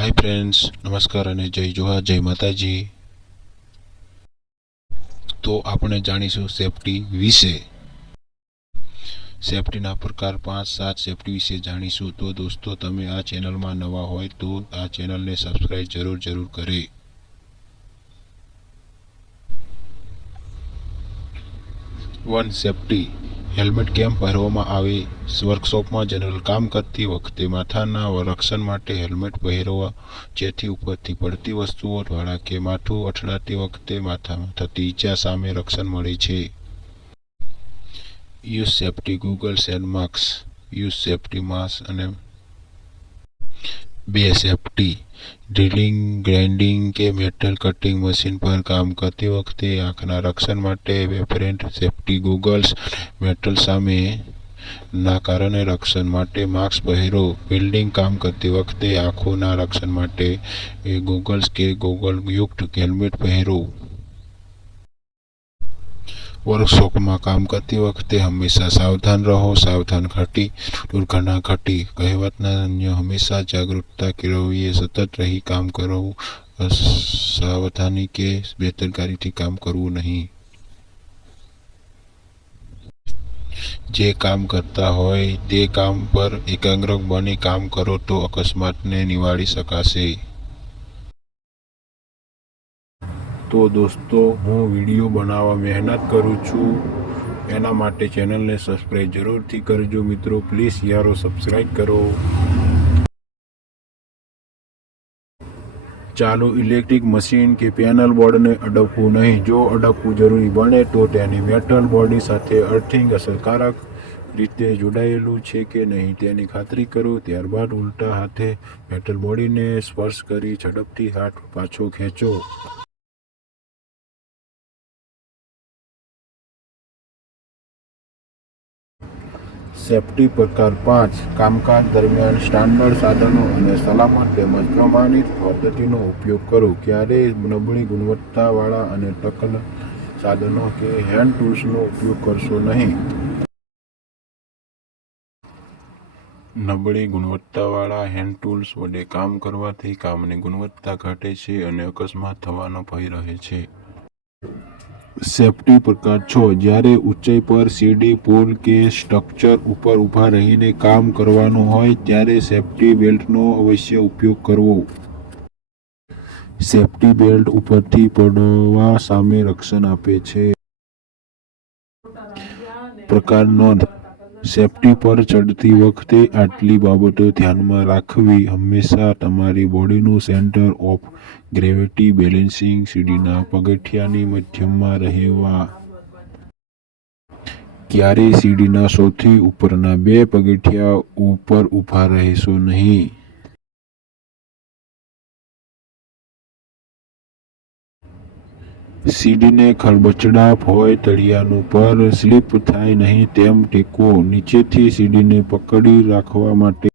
Hi friends, नमस्कार અને જય જોહાર, જય માતાજી। તો આપણે જાણીશું સેફટી વિશે। સેફટીના પ્રકાર 5-7 સેફટી વિશે જાણીશું। તો દોસ્તો, તમે આ ચેનલમાં નવા હોય તો આ ચેનલને સબસ્ક્રાઇબ જરૂર કરે। 1. સેફટી। હેલ્મેટ કેમ પહેરવામાં આવે? વર્કશોપમાં જનરલ કામ કરતી વખતે માથાના રક્ષણ માટે હેલ્મેટ પહેરવા, જેથી ઉપરથી પડતી વસ્તુઓ દ્વારા કે માથું અથડાતી વખતે માથામાં થતી ઈજા સામે રક્ષણ મળે છે। Use safety goggles and mask. Use safety mask અને 2. સેફટી। ડ્રિલિંગ, ગ્રાઇન્ડિંગ કે મેટલ કટિંગ મશીન પર કામ કરતી વખતે આંખના રક્ષણ માટે વેપરેન્ટ સેફટી ગોગલ્સ, મેટલ સામે ના કારણે રક્ષણ માટે માસ્ક પહેરો। બિલ્ડિંગ કામ કરતી વખતે આંખોના રક્ષણ માટે ગોગલ્સ કે ગોગલ યુક્ત હેલ્મેટ પહેરો। વર્કશોપમાં કામ કરતી વખતે હંમેશા સાવધાન રહો। સાવધાન ઘટી દુર્ઘટના ઘટી। કહેવતના અન્ય હંમેશા જાગૃતતા કેળવીએ, સતત રહી કામ કરવું, અસાવધાની કે બેદરકારીથી કામ કરવું નહીં। જે કામ કરતા હોય તે કામ પર એકાગ્ર બની કામ કરો તો અકસ્માતને નિવારી શકાશે। તો દોસ્તો, હું વિડીયો બનાવવા મહેનત કરું છું, એના માટે ચેનલને સબસ્ક્રાઇબ જરૂરથી કરજો મિત્રો। પ્લીઝ યારો, સબસ્ક્રાઇબ કરો। ચાલો, ઇલેક્ટ્રિક મશીન કે પેનલ બોર્ડને અડકવું નહીં। જો અડકવું જરૂરી બને તો તેની મેટલ બોડી સાથે અર્થિંગ અસરકારક રીતે જોડાયેલું છે કે નહીં તેની ખાતરી કરો। ત્યારબાદ ઉલટા હાથે મેટલ બોડીને સ્પર્શ કરી ઝડપથી હાથ પાછો ખેંચો। સેફટી પ્રકાર 5। કામકાજ દરમિયાન સ્ટાન્ડર્ડ સાધનો અને સલામત તેમજ પ્રમાણિત પદ્ધતિનો ઉપયોગ કરો। ક્યારેય નબળી ગુણવત્તાવાળા અને ટકલ સાધનો કે હેન્ડ ટૂલ્સનો ઉપયોગ કરશો નહીં। નબળી ગુણવત્તાવાળા હેન્ડ ટૂલ્સ વડે કામ કરવાથી કામની ગુણવત્તા ઘટે છે અને અકસ્માત થવાનો ભય રહે છે। સેફટી પ્રકાર 6। જ્યારે ઊંચાઈ પર સીડી, પુલ કે સ્ટ્રક્ચર ઉપર ઊભા રહીને કામ કરવાનું હોય ત્યારે સેફટી બેલ્ટનો અવશ્ય ઉપયોગ કરવો। સેફટી બેલ્ટ ઉપરથી પડવા સામે રક્ષણ આપે છે। પ્રકાર નોંધ: સેફટી પર ચડતી વખતે આટલી બાબતો ધ્યાનમાં રાખવી: હંમેશા તમારી બોડીનું સેન્ટર ઓફ ગ્રેવિટી બેલેન્સિંગ સીડીના પગથિયાની મધ્યમાં રહેવા। ક્યારેય સીડીના સૌથી ઉપરના 2 પગથિયા ઉપર ઊભા રહેશો નહીં। સીડીને ખરબચડાટ હોય, તળિયાનું પર સ્લીપ થાય નહીં તેમ ટેકો: નીચેથી સીડીને પકડી રાખવા માટે